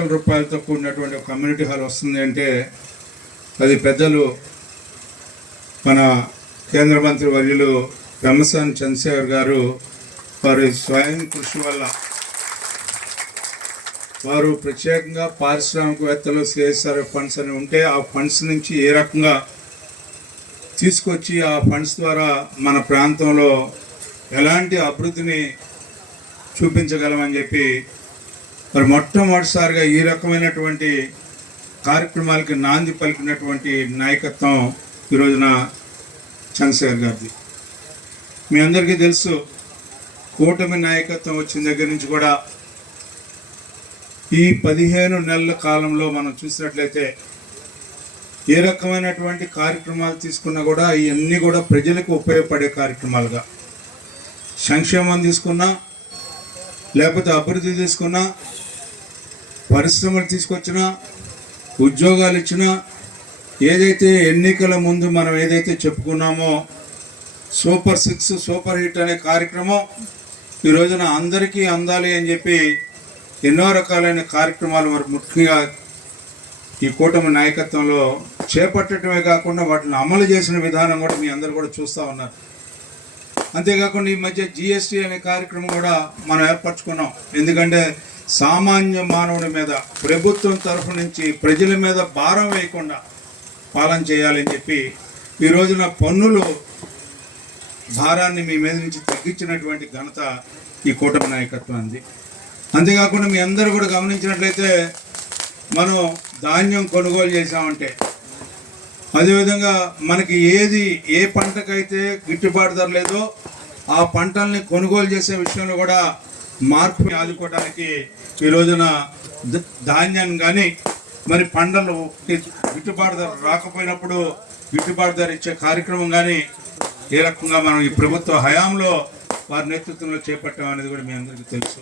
లక్షల రూపాయలతో కూడినటువంటి కమ్యూనిటీ హాల్ వస్తుంది అంటే అది పెద్దలు మన కేంద్ర మంత్రి వర్యులు పెమ్మసాని చంద్రశేఖర్ గారు వారి స్వయం కృషి వల్ల వారు ప్రత్యేకంగా పారిశ్రామికవేత్తలు సిఎస్ఆర్ ఫండ్స్ అని ఉంటే ఆ ఫండ్స్ నుంచి ఏ రకంగా తీసుకొచ్చి ఆ ఫండ్స్ ద్వారా మన ప్రాంతంలో ఎలాంటి అభివృద్ధిని చూపించగలమని చెప్పి మరి మొట్టమొదటిసారిగా ఈ రకమైనటువంటి కార్యక్రమాలకి నాంది పలికినటువంటి నాయకత్వం ఈ రోజున చంద్రశేఖర్ గారిది. మీ అందరికీ తెలుసు కూటమి నాయకత్వం వచ్చిన దగ్గర నుంచి కూడా ఈ పదిహేను నెలల కాలంలో మనం చూసినట్లయితే ఏ రకమైనటువంటి కార్యక్రమాలు తీసుకున్నా కూడా ఇవన్నీ కూడా ప్రజలకు ఉపయోగపడే కార్యక్రమాలుగా. సంక్షేమం తీసుకున్నా లేకపోతే అభివృద్ధి తీసుకున్నా పరిశ్రమలు తీసుకొచ్చినా ఉద్యోగాలు ఇచ్చినా ఏదైతే ఎన్నికల ముందు మనం ఏదైతే చెప్పుకున్నామో సూపర్ సిక్స్ సూపర్ హిట్ అనే కార్యక్రమం ఈ రోజున అందరికీ అందాలి అని చెప్పి ఎన్నో రకాలైన కార్యక్రమాలు మరి ముఖ్యంగా ఈ కూటమి నాయకత్వంలో చేపట్టడమే కాకుండా వాటిని అమలు చేసిన విధానం కూడా మీ అందరు కూడా చూస్తూ ఉన్నారు. అంతేకాకుండా ఈ మధ్య జిఎస్టీ అనే కార్యక్రమం కూడా మనం ఏర్పరచుకున్నాం. ఎందుకంటే సామాన్య మానవుడి మీద ప్రభుత్వం తరఫు నుంచి ప్రజల మీద భారం వేయకుండా పాలన చేయాలని చెప్పి ఈ రోజున పన్నులు భారాన్ని మీ మీద నుంచి తగ్గించినటువంటి ఘనత ఈ కూటమి నాయకత్వం అంది. అంతేకాకుండా మీ అందరూ కూడా గమనించినట్లయితే మనం ధాన్యం కొనుగోలు చేసామంటే అదేవిధంగా మనకి ఏది ఏ పంటకైతే గిట్టుబాటు ధర లేదో ఆ పంటల్ని కొనుగోలు చేసే విషయంలో కూడా మార్పు ఆదుకోవడానికి ఈ రోజున ధాన్యం కానీ మరి పంటలు గిట్టుబాటు ధర రాకపోయినప్పుడు గిట్టుబాటు ధర ఇచ్చే కార్యక్రమం కానీ ఏ రకంగా మనం ఈ ప్రభుత్వ హయాంలో వారి నేతృత్వంలో చేపట్టాం అనేది కూడా మీ అందరికీ తెలుసు.